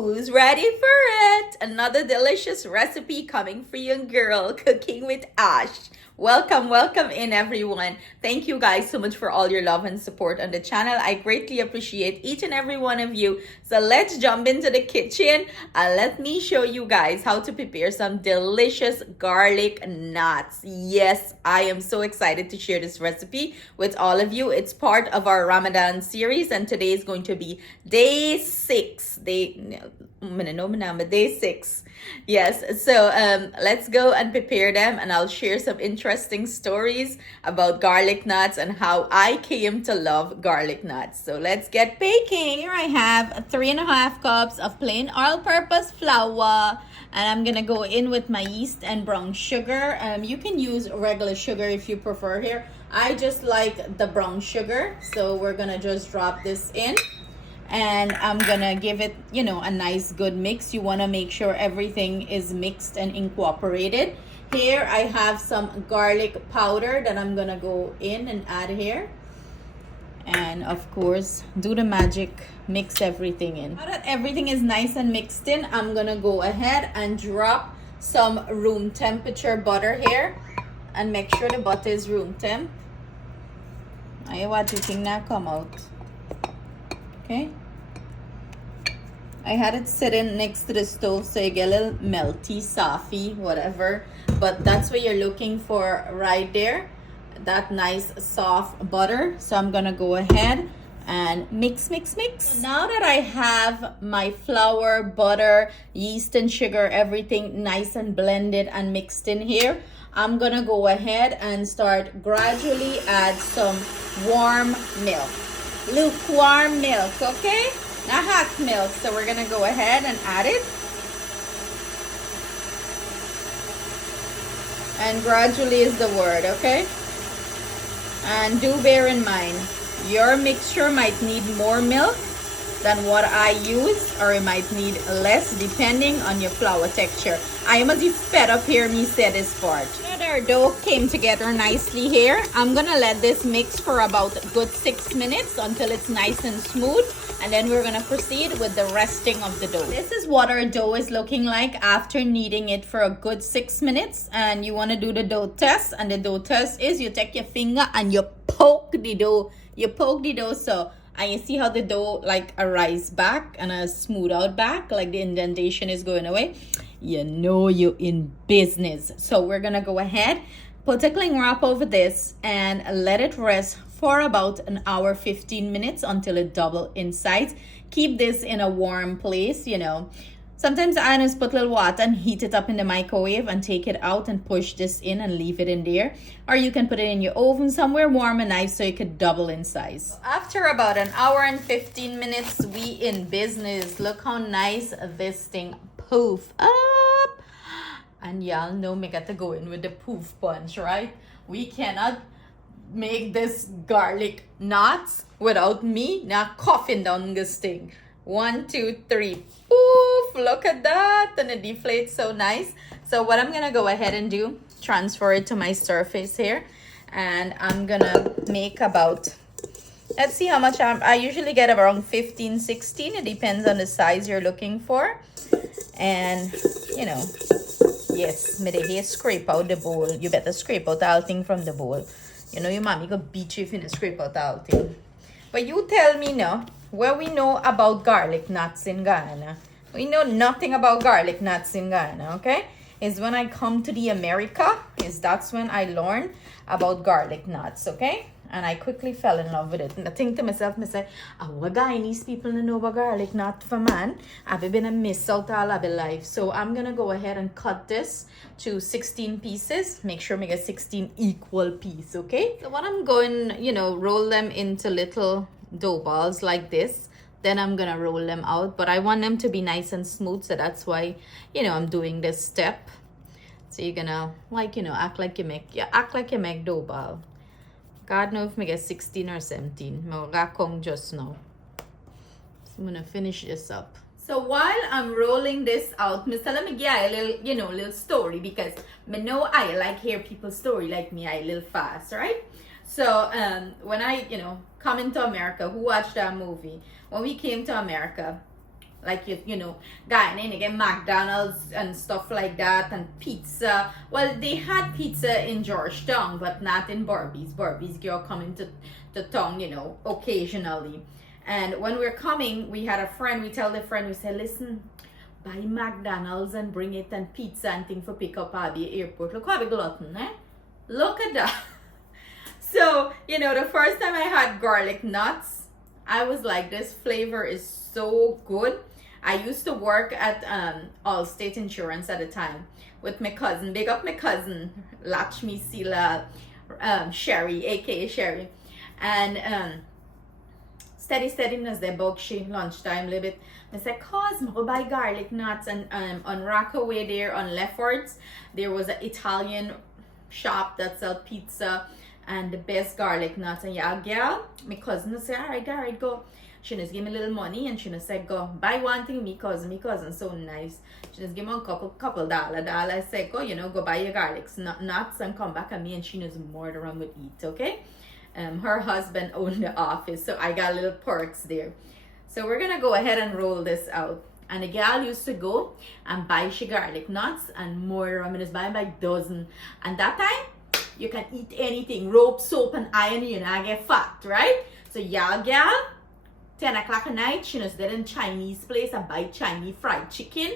Who's ready for it? Another delicious recipe coming for you, girl. Cooking with Ash. Welcome in, everyone. Thank you guys so much for all your love and support on the channel. I greatly appreciate each and every one of you. So let's jump into the kitchen and let me show you guys how to prepare some delicious garlic knots. Yes, I am so excited to share this recipe with all of you. It's part of our Ramadan series, and today is going to be day 6. Day 6. Yes, so let's go and prepare them, and I'll share some interesting stories about garlic knots and how I came to love garlic knots. So let's get baking. Here I have 3.5 cups of plain all-purpose flour, and I'm gonna go in with my yeast and brown sugar. You can use regular sugar if you prefer. Here I just like the brown sugar, so we're gonna just drop this in. And I'm gonna give it, a nice good mix. You wanna make sure everything is mixed and incorporated. Here I have some garlic powder that I'm gonna go in and add here. And of course, do the magic, mix everything in. Now that everything is nice and mixed in, I'm gonna go ahead and drop some room temperature butter here. And make sure the butter is room temp. I want to think now come out. Okay, I had it sitting next to the stove so you get a little melty, softy, whatever, but that's what you're looking for right there, that nice soft butter. So I'm gonna go ahead and mix. So now that I have my flour, butter, yeast and sugar, everything nice and blended and mixed in here, I'm gonna go ahead and start gradually add some warm milk. Lukewarm milk, okay? Not hot milk. So we're gonna go ahead and add it. And gradually is the word, okay? And do bear in mind, your mixture might need more milk than what I use, or it might need less depending on your flour texture. I am a bit fed up here me say this part. Our dough came together nicely here. I'm gonna let this mix for about a good 6 minutes until it's nice and smooth, and then we're gonna proceed with the resting of the dough. This is what our dough is looking like after kneading it for a good 6 minutes. And you want to do the dough test, and the dough test is you take your finger and you poke the dough. So, and you see how the dough like arise back and smooth out back, like the indentation is going away. You know you're in business. So we're gonna go ahead, put a cling wrap over this and let it rest for about an hour 15 minutes until it double in size. Keep this in a warm place. Sometimes I just put a little water and heat it up in the microwave and take it out and push this in and leave it in there. Or you can put it in your oven somewhere warm and nice so it could double in size. After about an hour and 15 minutes, we in business. Look how nice this thing poof up. And y'all know me got to go in with the poof punch, right? We cannot make this garlic knots without me not coughing down this thing. 1, 2, 3, poof, look at that, and it deflates so nice. So what I'm gonna go ahead and do, transfer it to my surface here, and I'm gonna make about, let's see how much I usually get around 15, 16. It depends on the size you're looking for. And yes, me the hair scrape out the bowl. You better scrape out all thing from the bowl. Your mommy go beat you if you scrape out all thing. But you tell me now, what we know about garlic knots in Ghana. We know nothing about garlic knots in Ghana, okay? Is when I come to the America, that's when I learned about garlic knots, okay? And I quickly fell in love with it. And I think to myself, I say, what Guyanese people know about garlic knot for man? I've been a miss out all of my life. So I'm gonna go ahead and cut this to 16 pieces. Make sure I get 16 equal pieces, okay? So what I'm going, roll them into little dough balls like this. Then I'm gonna roll them out, but I want them to be nice and smooth, so that's why I'm doing this step. So you're gonna act like you make dough ball. God knows if I get 16 or 17. I come just now. So I'm gonna finish this up. So while I'm rolling this out, Mr. Let me give a little story, because I know I like hear people's story like me, I little fast, right? So when I come into America, who watched that movie? When we came to America, Like you know, guy and you get McDonald's and stuff like that, and pizza. Well, they had pizza in Georgetown, but not in Barbies. Barbies girl coming to town, you know, occasionally. And when we're coming, we had a friend. We tell the friend, we say, listen, buy McDonald's and bring it, and pizza and thing for pick up at the airport. Look how big glutton, eh? Look at that. So, you know, the first time I had garlic nuts, I was like, this flavor is so good. I used to work at Allstate Insurance at the time with my cousin. Big up my cousin, Lakshmi Sila Sherry, aka Sherry. And steadiness there bug she lunchtime a little bit. I said, cause go buy garlic nuts, and on Rockaway there on Leffords, there was an Italian shop that sell pizza and the best garlic nuts. And yeah, girl, my cousin said, all right, go. She just give me a little money, and she just said, go buy one thing. Me cousin so nice. She just give me a couple dollar. I said, go, you know, go buy your garlic nuts and come back at me, and she knows more than would eat, okay? Her husband owned the office, so I got little perks there. So we're gonna go ahead and roll this out. And the gal used to go and buy she garlic nuts and more. I mean, just buy by dozen. And that time, you can eat anything. Rope, soap, and iron, you know, I get fat, right? So y'all gal, 10 o'clock at night, she was there in Chinese place and buy Chinese fried chicken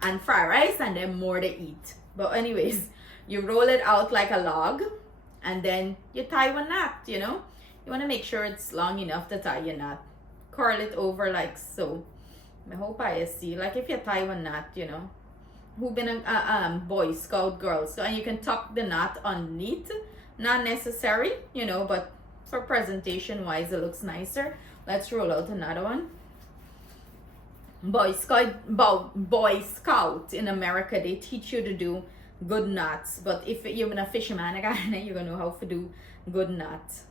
and fried rice, and then more to eat. But anyways, you roll it out like a log, and then you tie one knot, you know. You want to make sure it's long enough to tie your knot. Curl it over like so. I hope I see. Like if you tie one knot, you know. Who been a Boy Scout girl. So, and you can tuck the knot underneath. Not necessary, you know, but for presentation wise, it looks nicer. Let's roll out another one. Boy Scout in America, they teach you to do good knots. But if you're a fisherman again, you're gonna know how to do good knots.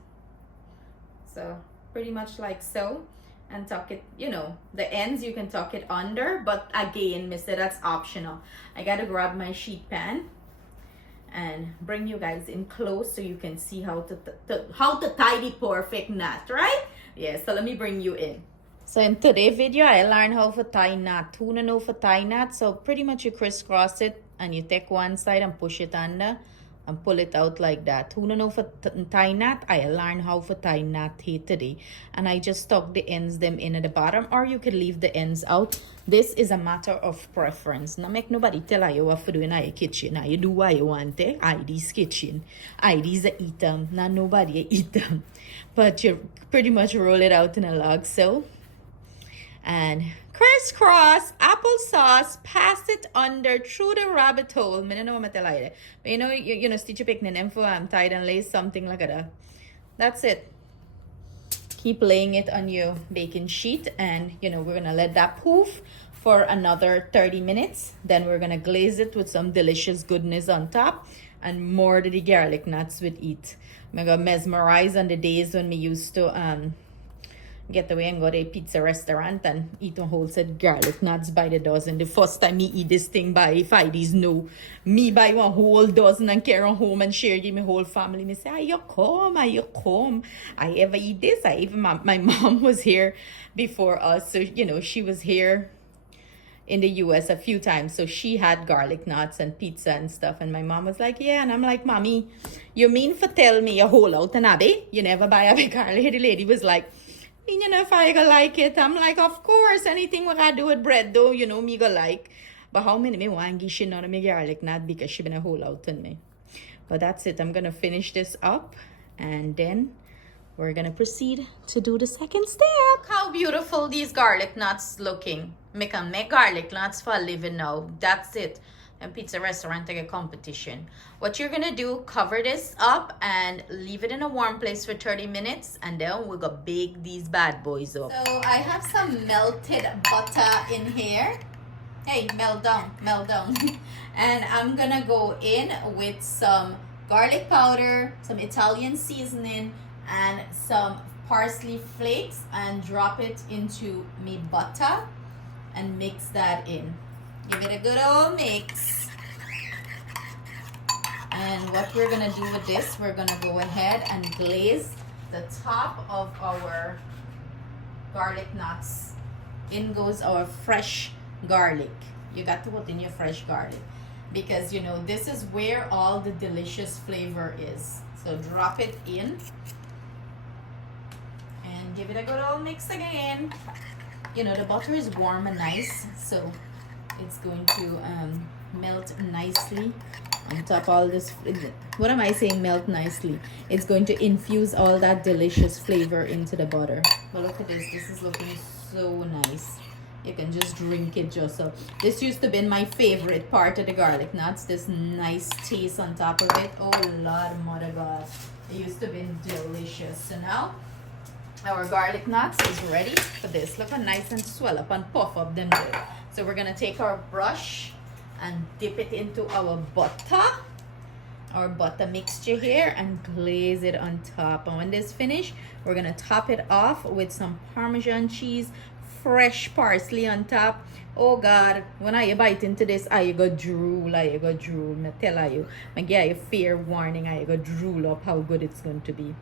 So pretty much like so, and tuck it, you know, the ends you can tuck it under, but again, mister, that's optional. I gotta grab my sheet pan and bring you guys in close so you can see how to tie the perfect knot, right? Yeah, so let me bring you in. So in today's video, I learned how to tie knot. Who don't know how to tie knot? So pretty much you crisscross it and you take one side and push it under and pull it out like that. Who don't know how to tie knot? I learned how to tie knot here today. And I just tuck the ends them in at the bottom, or you could leave the ends out. This is a matter of preference. Now make nobody tell you what to do in your kitchen. Now you do what you want, eh? ID's kitchen. ID's a eat them. Not nobody eat them. But you pretty much roll it out in a log so. And crisscross, applesauce, pass it under through the rabbit hole. I don't know what I'm telling you. But you know, you know, stitch your picnic and for tied and lace something like that. That's it. Keep laying it on your baking sheet, and you know, we're gonna let that poof for another 30 minutes. Then we're gonna glaze it with some delicious goodness on top, and more of the garlic nuts with eat. I'm gonna mesmerize on the days when we used to get away and go to a pizza restaurant and eat a whole set garlic nuts by the dozen. The first time me eat this thing by Fridays, no. Me buy one whole dozen and carry on home and share with my whole family. Me say, you come. I ever eat this? My mom was here before us. So, you know, she was here in the US a few times. So she had garlic nuts and pizza and stuff. And my mom was like, yeah. And I'm like, mommy, you mean for tell me you hold out an abby? You never buy a big garlic? The lady was like, you know, if I go like it, I'm like, of course, anything we gotta do with bread, though, you know, me go like. But how many me want to give none of me garlic nut because she been a whole out on me. But that's it. I'm gonna finish this up, and then we're gonna proceed to do the second step. Look how beautiful these garlic nuts looking. Me can make garlic nuts for a living now. That's it. And pizza restaurant take a competition. What you're gonna do, cover this up and leave it in a warm place for 30 minutes, and then we're gonna bake these bad boys up. So I have some melted butter in here. Hey, melt down. And I'm gonna go in with some garlic powder, some Italian seasoning, and some parsley flakes, and drop it into me butter and mix that in. Give it a good old mix. And what we're gonna do with this, we're gonna go ahead and glaze the top of our garlic nuts in goes our fresh garlic. You got to put in your fresh garlic because you know this is where all the delicious flavor is. So drop it in and give it a good old mix again. You know the butter is warm and nice, so it's going to melt nicely on top all this. What am I saying? Melt nicely. It's going to infuse all that delicious flavor into the butter. But look at this. This is looking so nice. You can just drink it just so. This used to be my favorite part of the garlic nuts. This nice taste on top of it. Oh Lord, mother God. It used to be delicious. So now our garlic nuts is ready for this. Look how nice and swell up and puff up them there. So we're gonna take our brush and dip it into our butter mixture here and glaze it on top. And when this finish, we're gonna top it off with some Parmesan cheese, fresh parsley on top. Oh God, when I bite into this, I go drool. I tell you, I give you fair warning, I go drool up how good it's going to be.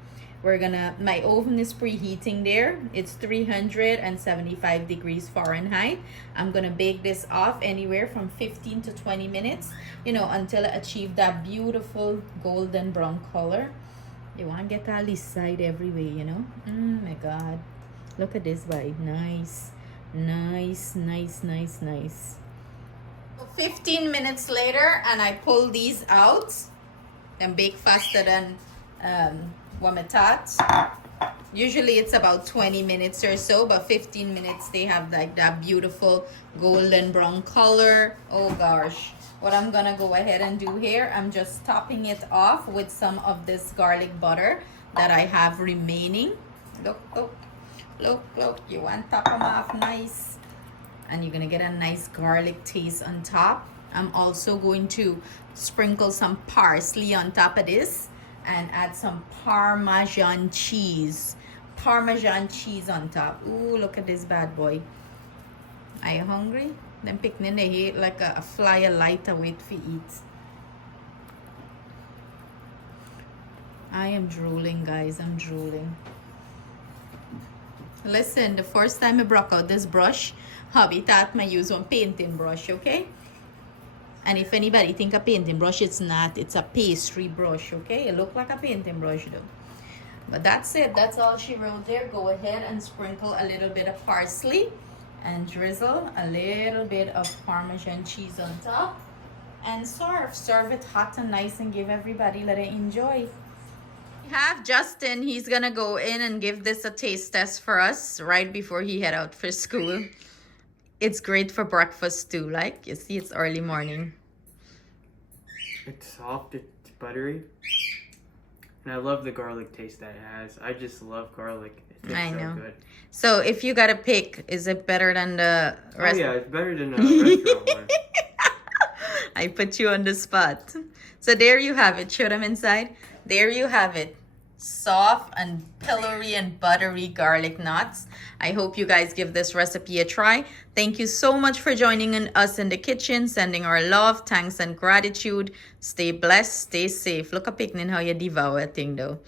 We're gonna, my oven is preheating there. It's 375 degrees Fahrenheit. I'm gonna bake this off anywhere from 15 to 20 minutes, you know, until I achieve that beautiful golden brown color. You wanna get all this side every way, you know? My God. Look at this bite. Nice. Nice, nice, nice, nice. 15 minutes later, and I pull these out and bake faster than Wamatat. Usually it's about 20 minutes or so, but 15 minutes they have like that beautiful golden brown color. Oh gosh, what I'm gonna go ahead and do here, I'm just topping it off with some of this garlic butter that I have remaining. Look, you want to top them off nice, and you're gonna get a nice garlic taste on top. I'm also going to sprinkle some parsley on top of this and add some Parmesan cheese on top. Ooh, look at this bad boy. Are you hungry? Then picking in the head like a fly a lighter weight for eat. I am drooling, guys. I'm drooling. Listen, the first time I broke out this brush, hubby thought I use one painting brush, okay? And if anybody think a painting brush, it's not. It's a pastry brush, okay? It look like a painting brush though. But that's it. That's all she wrote there. Go ahead and sprinkle a little bit of parsley and drizzle a little bit of Parmesan cheese on top. And serve it hot and nice and give everybody, let it enjoy. We have Justin. He's gonna go in and give this a taste test for us right before he head out for school. It's great for breakfast too. Like you see, it's early morning. It's soft, it's buttery, and I love the garlic taste that it has. I just love garlic. It tastes so good. So if you gotta pick, is it better than the rest? Oh yeah, it's better than the restaurant one. I put you on the spot. So there you have it. Show them inside. There you have it. Soft and pillory and buttery garlic nuts. I hope you guys give this recipe a try. Thank you so much for joining us in the kitchen, sending our love, thanks, and gratitude. Stay blessed, stay safe. Look at picking how you devour a thing though.